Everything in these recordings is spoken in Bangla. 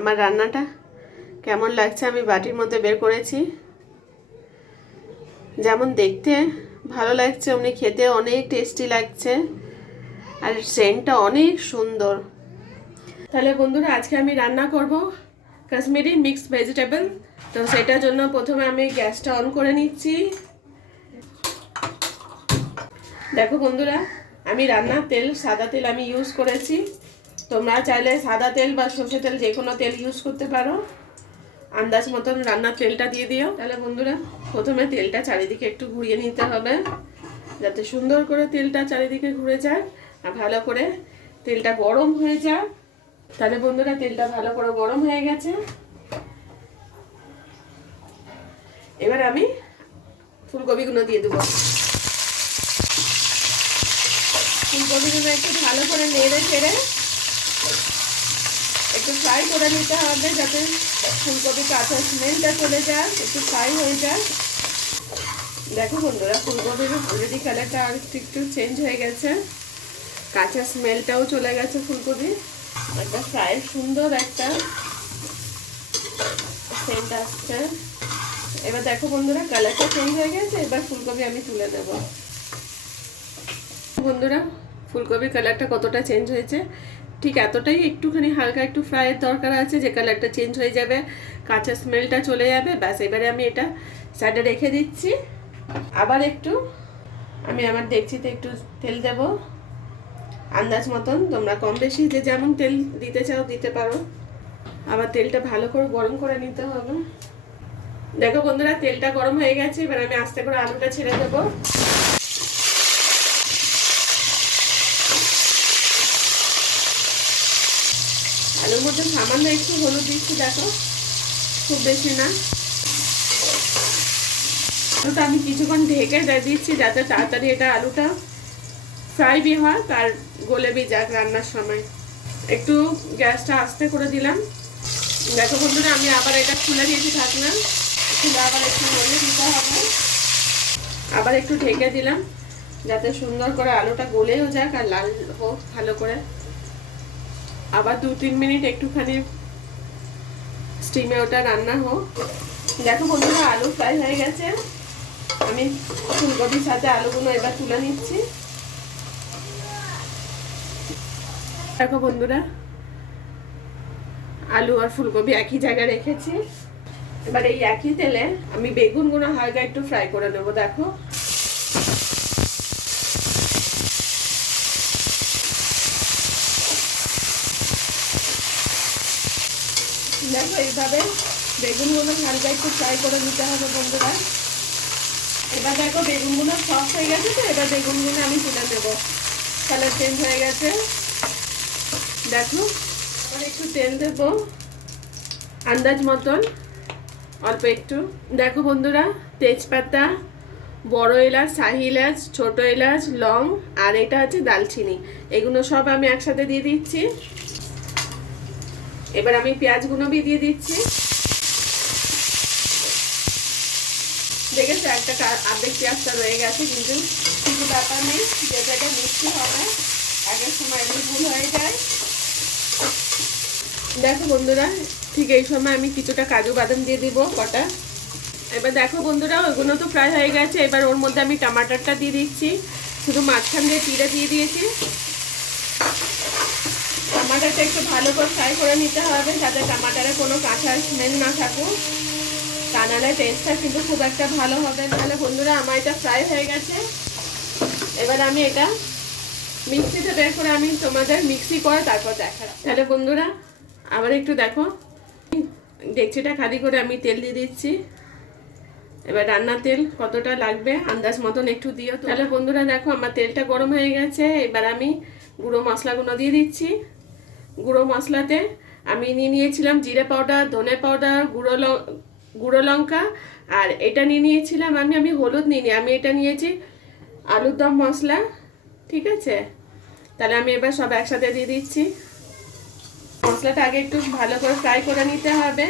আমার রান্নাটা কেমন লাগছে আমি বাটির মধ্যে বের করেছি। যেমন দেখতে ভালো লাগছে অমনি খেতে অনেক টেস্টি লাগছে, আর সেন্টটা অনেক সুন্দর। তাহলে বন্ধুরা আজকে আমি রান্না করব কাশ্মীরি মিক্সড ভেজিটেবল। তো সেটার জন্য প্রথমে আমি গ্যাসটা অন করে নিচ্ছি। দেখো বন্ধুরা, আমি রান্নার তেল সাদা তেল আমি ইউজ করেছি। তোমরা চাইলে সাদা তেল বা সর্ষে তেল যে কোনো তেল ইউজ করতে পারো। আন্দাজ মতন রান্নার তেলটা দিয়ে দিও। তাহলে বন্ধুরা প্রথমে তেলটা চারিদিকে একটু ঘুরিয়ে নিতে হবে, যাতে সুন্দর করে তেলটা চারিদিকে ঘুরে যায় আর ভালো করে তেলটা গরম হয়ে যায়। তাহলে বন্ধুরা তেলটা ভালো করে গরম হয়ে গেছে। এবার আমি ফুলকপিগুলো দিয়ে দেবো। ফুলকপিগুলো একটু ভালো করে নেড়ে চেড়ে একটু ফ্রাই করে নিতে হবে, যাতে ফুলকপি কাঁচা স্মেলটা চলে যায়, একটু ফ্রাই হয়ে যায়। দেখো বন্ধুরা ফুলকপির অলরেডি কালারটা আর একটু চেঞ্জ হয়ে গেছে, কাঁচা স্মেলটাও চলে গেছে। ফুলকপি একটা ফ্রাইয়ের সুন্দর একটা সেন্ট আসছে। এবার দেখো বন্ধুরা কালারটা চেঞ্জ হয়ে গেছে। এবার ফুলকপি আমি তুলে দেব। বন্ধুরা ফুলকপির কালারটা কতটা চেঞ্জ হয়েছে, ঠিক এতটাই একটুখানি হালকা একটু ফ্রাইয়ের দরকার আছে, যে কালারটা চেঞ্জ হয়ে যাবে, কাঁচা স্মেলটা চলে যাবে। ব্যাস এবারে আমি এটা সাইডে রেখে দিচ্ছি। আবার একটু আমি আমার ডেকচিতে একটু তেল দেব আন্দাজ মতন। তোমরা কম বেশি যে যেমন তেল দিতে চাও দিতে পারো। আবার তেলটা ভালো করে গরম করে নিতে হবে। দেখো বন্ধুরা তেলটা গরম হয়ে গেছে। এবার আমি আস্তে করে আলুটা ছেড়ে দেবো। আলুর মধ্যে সামান্য একটু হলুদ দিচ্ছি, দেখো খুব বেশি না। আলুটা আমি কিছুক্ষণ ঢেকে দিচ্ছি, যাতে তাড়াতাড়ি এটা আলুটা ফ্রাই বি হয়, তার গলে বি যাক রান্নার সময়। একটু গ্যাসটা আস্তে করে দিলাম। দেখো বন্ধুরা আমি আবার এটা খুলে দিয়েছি ঢাকনা, খুলে আবার একটু নড়িয়ে দিতে হবে। আবার একটু ঢেকে দিলাম, যাতে সুন্দর করে আলুটা গলেও যাক আর লাল হোক ভালো করে। আবার 2-3 মিনিট একটুখানি স্টিমে ওটা রান্না হোক। দেখো বন্ধুরা আলু ফ্রাই হয়ে গেছে। আমি ফুলকপির সাথে আলুগুলো এবার তুলে নিচ্ছি। দেখো বন্ধুরা আলু আর ফুলকপি একই জায়গায় রেখেছি। এবার এই একই তেলে আমি বেগুনগুলো হালকা একটু ফ্রাই করে নেবো। দেখো দেখো এইভাবে বেগুনগুলো হালকা একটু ফ্রাই করে নিতে হবে বন্ধুরা। এবার দেখো বেগুনগুলো সফট হয়ে গেছে, তো এবার বেগুনগুলো আমি তুলে নেবো। কালার চেঞ্জ হয়ে গেছে। দেখো আবার একটু তেল দেবো আন্দাজ মতন, অল্প একটু। দেখো বন্ধুরা তেজপাতা, বড় এলাচ, শাহি এলাচ, ছোট এলাচ, লং আর এটা হচ্ছে দালচিনি, এগুলো সব আমি একসাথে দিয়ে দিচ্ছি। এবার আমি পেঁয়াজগুলো দিয়ে দিচ্ছি। দেখেছো একটা অর্ধেক পেঁয়াজটা রয়ে গেছে, কিন্তু কিছু ব্যাপার নেই, যেটা এটা মিষ্টি হবে, আগের সময় এমনি ভুল হয়ে যায়। দেখো বন্ধুরা ঠিক এই সময় আমি কিছুটা কাজু বাদাম দিয়ে দিব কটা। এবার দেখো বন্ধুরা ওইগুলো তো ফ্রাই হয়ে গেছে। এবার ওর মধ্যে আমি টমাটারটা দিয়ে দিচ্ছি, শুধু মাঝখান দিয়ে চিড়ে দিয়ে দিয়েছি। টমাটারটা একটু ভালো করে ফ্রাই করে নিতে হবে, যাতে টমাটারে কোনো কাঁচা স্মেল না থাকুক, তা নাহলে টেস্টটা কিন্তু খুব একটা ভালো হবে। তাহলে বন্ধুরা আমার এটা ফ্রাই হয়ে গেছে। এবার আমি এটা মিক্সিতে বের করে আমি তোমাদের মিক্সি করে তারপর দেখালাম। তাহলে বন্ধুরা আবার একটু দেখো ডেকচিটা খালি করে আমি তেল দিয়ে দিচ্ছি। এবার রান্নার তেল কতটা লাগবে আন্দাজ মতন একটু দিও। তাহলে বন্ধুরা দেখো আমার তেলটা গরম হয়ে গেছে। এবার আমি গুঁড়ো মশলাগুলো দিয়ে দিচ্ছি। গুঁড়ো মশলাতে আমি নিয়েছিলাম জিরে পাউডার, ধনে পাউডার, গুঁড়ো লঙ্কা, আর এটা নিয়েছিলাম আমি হলুদ নিইনি, আমি এটা নিয়েছি আলুর দম মশলা। ঠিক আছে, তাহলে আমি এবার সব একসাথে দিয়ে দিচ্ছি। মশলাটা আগে একটু ভালো করে ফ্রাই করে নিতে হবে।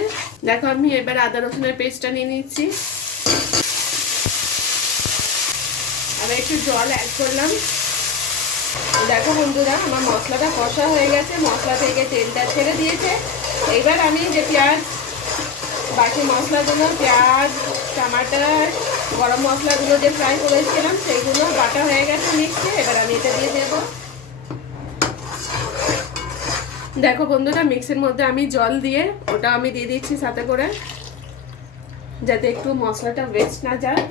দেখো আমি এবার আদা রসুনের পেস্টটা নিয়ে নিচ্ছি। আবার একটু জল অ্যাড করলাম। দেখো বন্ধুরা, আমার মশলাটা কষা হয়ে গেছে, মশলা থেকে তেলটা ছেড়ে দিয়েছে। এবার আমি যে পেঁয়াজ, বাকি মশলাগুলো, পেঁয়াজ, টমাটার, গরম মশলাগুলো যে ফ্রাই করেছিলাম সেইগুলো বাটা হয়ে গেছে মিক্সে। এবার আমি এটা দিয়ে দেবো। দেখো বন্ধুরা, মিক্সের মধ্যে আমি জল দিয়ে ওটা আমি দিয়ে দিচ্ছি সাথে করে, যাতে একটু মশলাটা ওয়েস্ট না যায়।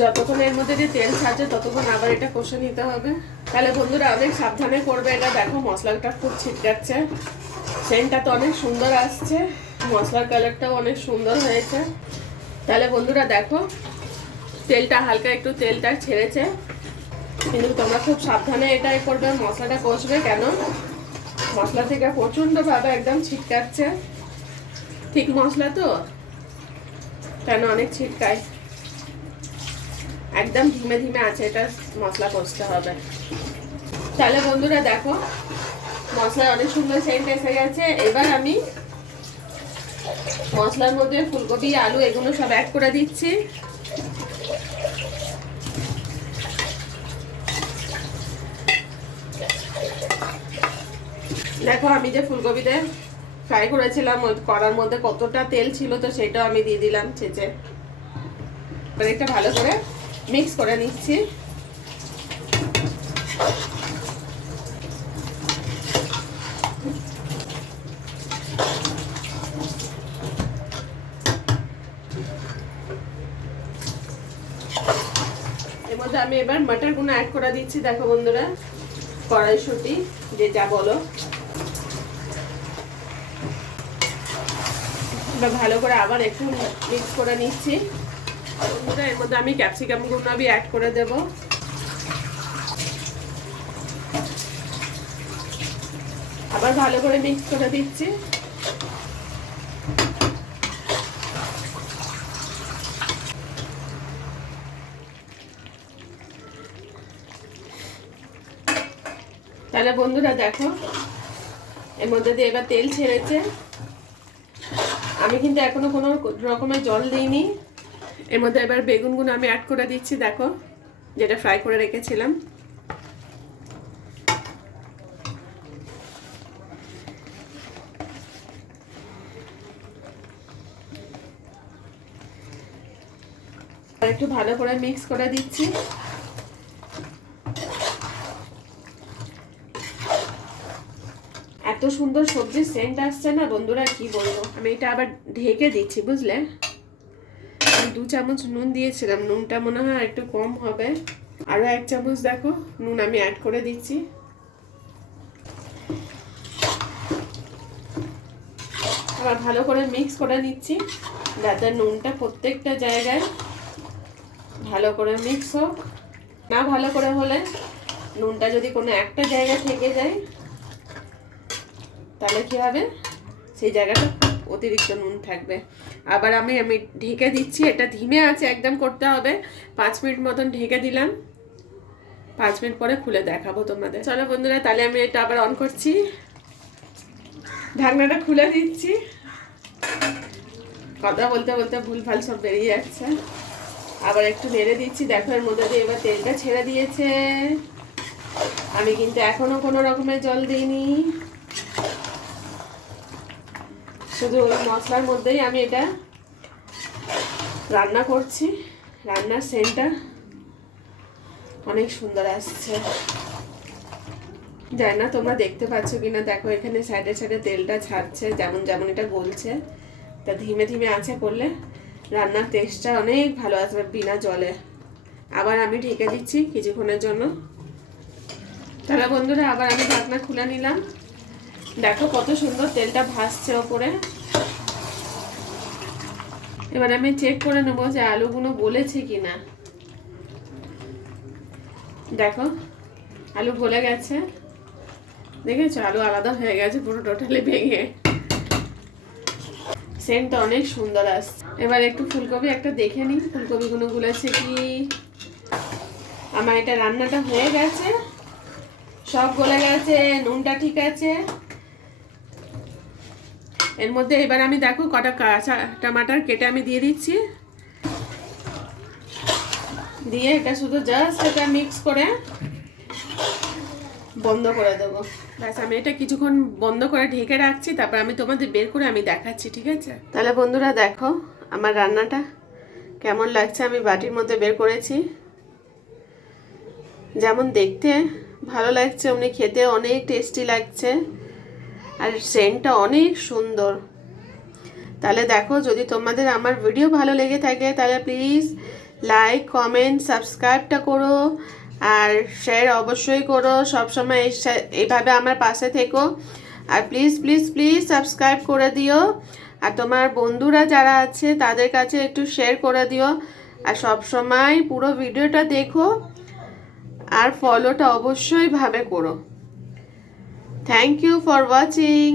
যতক্ষণ এর মধ্যে যে তেল ছাড়ছে ততক্ষণ আবার এটা কষে নিতে হবে। তাহলে বন্ধুরা অনেক সাবধানে করবে এটা। দেখো মশলাটা খুব ছিটকাচ্ছে, সেন্টটা তো অনেক সুন্দর আসছে, মশলার কালারটাও অনেক সুন্দর হয়েছে। তাহলে বন্ধুরা দেখো তেলটা হালকা একটু তেলটা ছেড়েছে, কিন্তু তোমরা খুব সাবধানে এটা করবে, মশলাটা কষবে। কেন মশলা থেকে প্রচণ্ডভাবে একদম ছিটকাচ্ছে, ঠিক মশলা তো কেন অনেক ছিটকায়। একদম ধীমে ধীমে আছে এটা মশলা কষতে হবে। তাহলে বন্ধুরা দেখো মশলা অনেক সুন্দর সেন্ট এসে গেছে। এবার আমি মশলার মধ্যে ফুলকপি, আলু এগুলো সব অ্যাড করে দিচ্ছি। দেখো আমি যে ফুলকপিতে ফ্রাই করেছিলাম কড়ার মধ্যে কতটা তেল ছিল, তো সেটাও আমি দিয়ে দিলাম ছেঁচে। এবার এটা ভালো করে মিক্স করে নিচ্ছি। এর মধ্যে আমি এবার মটরগুলো অ্যাড করে দিচ্ছি। দেখো বন্ধুরা, কড়াইশুঁটি যে যা বলো, ভালো করে আবার একটু মিক্স করে নিচ্ছি। বন্ধুরা এর মধ্যে আমি ক্যাপসিকামগুলো আমি অ্যাড করে দেব। আবার ভালো করে মিক্স করে দিচ্ছি। তাহলে বন্ধুরা দেখো এর মধ্যে দিয়ে এবার তেল ছেড়েছে। আমি কিন্তু এখনো কোনো রকমের জল দিইনি। এর মধ্যে এবার বেগুনগুলো আমি অ্যাড করে দিচ্ছি। দেখো যেটা ফ্রাই করে রেখেছিলাম। আর একটু ভালো করে মিক্স করে দিচ্ছি। এত সুন্দর সবজির সেন্ট আসছে না বন্ধুরা, কি বলবো। আমি এটা আবার ঢেকে দিচ্ছি, বুঝলে। আমি 2 চামচ নুন দিয়েছিলাম, নুনটা মনে হয় একটু কম হবে। আরো 1 চামচ দেখো নুন আমি অ্যাড করে দিচ্ছি। আবার ভালো করে মিক্স করে নিচ্ছি, যাতে নুনটা প্রত্যেকটা জায়গায় ভালো করে মিক্স হোক। না ভালো করে হলে নুনটা যদি কোনো একটা জায়গায় থেকে যায় তাহলে কি হবে, সেই জায়গাটা অতিরিক্ত নুন থাকবে। আবার আমি ঢেকে দিচ্ছি। এটা ধিমে আছে একদম করতে হবে। 5 মিনিট মতন ঢেকে দিলাম। 5 মিনিট পরে খুলে দেখাবো তোমাদের। চলো বন্ধুরা, তাহলে আমি এটা আবার অন করছি, ঢাকনাটা খুলে দিচ্ছি। কথা বলতে বলতে ভুলভাল সব বেরিয়ে যাচ্ছে। আবার একটু নেড়ে দিচ্ছি। দেখো এর মধ্যে দিয়ে এবার তেলটা ছেড়ে দিয়েছে। আমি কিন্তু এখনো কোনো রকমের জল দিইনি, শুধু ওই মশলার মধ্যেই আমি এটা রান্না করছি। রান্নার সেন্টটা অনেক সুন্দর আসছে। জানি না তোমরা দেখতে পাচ্ছ কিনা। দেখো এখানে সাইডে সাইডে তেলটা ছাড়ছে, যেমন যেমন এটা গলছে। তা ধীমে ধীমে আছে করলে রান্নার টেস্টটা অনেক ভালো আসবে বিনা জলে। আবার আমি ঢেকে দিচ্ছি কিছুক্ষণের জন্য। তাহলে বন্ধুরা আবার আমি ঢাকনা খুলে নিলাম। দেখো কত সুন্দর তেলটা ভাসছে ওপরে। এবার আমি চেক করে নেবো যে আলুগুলো গলেছে কিনা। দেখো আলু গলে গেছে, দেখেছো আলু আলাদা হয়ে গেছে পুরো টোটালি ভেঙে। সেন্টটা অনেক সুন্দর আসছে। এবার একটু ফুলকপি একটা দেখে নিই ফুলকপিগুলো গুলেছে কি। আমার এটা রান্নাটা হয়ে গেছে, সব গলে গেছে, নুনটা ঠিক আছে। এর মধ্যে এবার আমি দেখো কটা কাঁচা টমাটার কেটে আমি দিয়ে দিচ্ছি। দিয়ে এটা শুধু জাস্ট এটা মিক্স করে বন্ধ করে দেবো। ব্যাস আমি এটা কিছুক্ষণ বন্ধ করে ঢেকে রাখছি, তারপর আমি তোমাদের বের করে আমি দেখাচ্ছি, ঠিক আছে? তাহলে বন্ধুরা দেখো আমার রান্নাটা কেমন লাগছে, আমি বাটির মধ্যে বের করেছি। যেমন দেখতে ভালো লাগছে অমনি খেতে অনেক টেস্টি লাগছে, আর সেন্টটা অনেক সুন্দর। তাহলে দেখো, যদি তোমাদের আমার ভিডিও ভালো লেগে থাকে তাহলে প্লিজ লাইক কমেন্ট সাবস্ক্রাইবটা করো, আর শেয়ার অবশ্যই করো। সবসময় এইভাবে আমার পাশে থেকো, আর প্লিজ প্লিজ প্লিজ সাবস্ক্রাইব করে দিও, আর তোমার বন্ধুরা যারা আছে তাদের কাছে একটু শেয়ার করে দিও, আর সবসময় পুরো ভিডিওটা দেখো, আর ফলোটা অবশ্যই ভাবে করো। Thank you for watching.